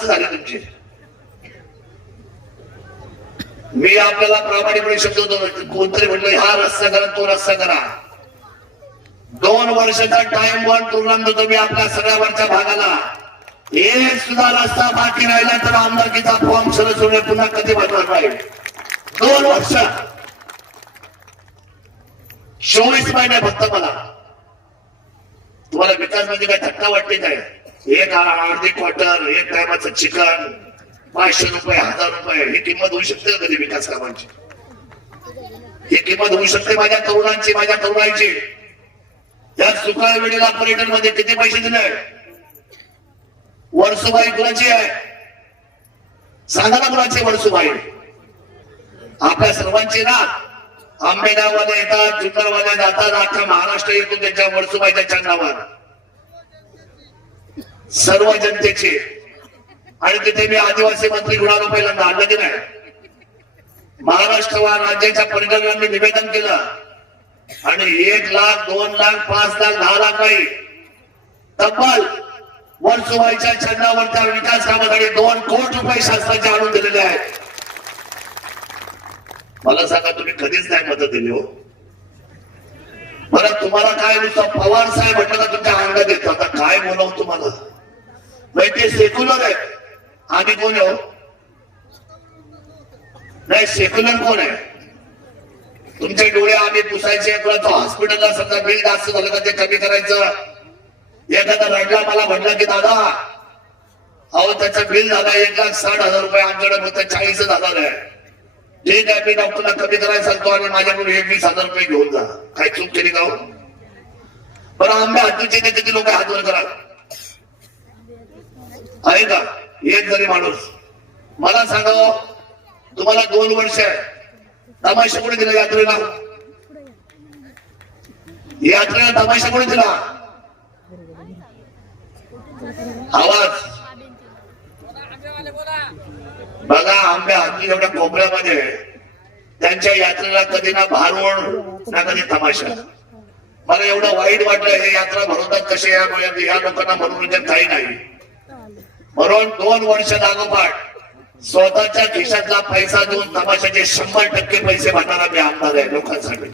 मस्त झाले तुमचे. मी आपल्याला प्रामाणिकपणे शब्द होतो कोणतरी म्हटलं हा रस्ता करा तो रस्ता करा. दोन वर्षाचा टाइम वन टुर्नामेंट देतो मी आपल्या सगळ्यावरच्या भागाला. एक सुद्धा रस्ता बाकी राहिला तर आमदारकीचा फॉर्म सरस्वती पुन्हा कधी भरणार नाही. दोन वर्ष. चोवीस महिने फक्त मला. तुम्हाला विकास म्हणजे काय थक्का वाटते काय? एक अर्धी क्वार्टर एक टायमाचं चिकन पाचशे रुपये हजार रुपये ही किंमत होऊ शकते का कधी विकास कामांची? ही किंमत होऊ शकते माझ्या तरुणांची माझ्या तरुणांची या सुकाळ वेळेला पर्यटनमध्ये किती पैसे दिले? वर्सुबाई कुणाची आहे? सांगा ना कुणाची वर्सुबाई? आपल्या सर्वांची ना. आंबेगाववाले येतात जुन्नरवाले जातात अख्खा महाराष्ट्र येतो त्यांच्या वर्सुबाईच्या चंद्रावर सर्व जनतेचे. आणि तिथे मी आदिवासी मंत्री गुणाला पहिल्यांदा आणलं की नाही? महाराष्ट्र वा राज्याच्या पर्यटकांनी निवेदन केलं. आणि एक लाख दोन लाख पाच लाख दहा लाख नाही तब्बल वर्सुबाईच्या छंदावरच्या विकास कामासाठी दोन कोटी रुपये शासनाचे आणून दिलेले आहेत. मला सांगा तुम्ही कधीच नाही मदत दिली हो. बरं तुम्हाला काय नुसतं पवार साहेब म्हटलं का तुमच्या अंगात येतो? आता काय बोलावं तुम्हाला? म्हणजे ते सेक्युलर आहे. आम्ही कोण आहो नाही सेक्युलर कोण आहे? तुमचे डोळे आम्ही पुसायचे तुला तो हॉस्पिटलला समजा बिल जास्त झालं का ते कमी करायचं. एखादा रडला मला म्हटलं की दादा अहो त्याचं बिल झाला एक लाख साठ हजार रुपये आमच्याकडे फक्त चाळीसच हजार आहे. ठीक आहे मी डॉक्टरला कमी करायला सांगतो आणि माझ्याकडून एक वीस हजार रुपये घेऊन जा. काय चूक केली का हो? बरं आंबे हातूचे ते किती लोक हात वर करा आहे का? एक जरी माणूस. मला सांगा हो, तुम्हाला दोन वर्ष आहे. तमाशा कोणी दिला यात्रेला? यात्रेला तमाशा कोणी दिला? आवाज. बघा आंब्या हाती एवढ्या कोपऱ्यामध्ये त्यांच्या यात्रेला कधी ना भारुण ना कधी तमाशा. मला एवढं वाईट वाटलं हे यात्रा भरवतात कसे या लोकांना मनोरंजन काही नाही. म्हणून दोन वर्ष लागोपाठ स्वतःच्या खिशातला पैसा देऊन तमाशाचे शंभर टक्के पैसे भरणारा मी आमदार आहे लोकांसाठी.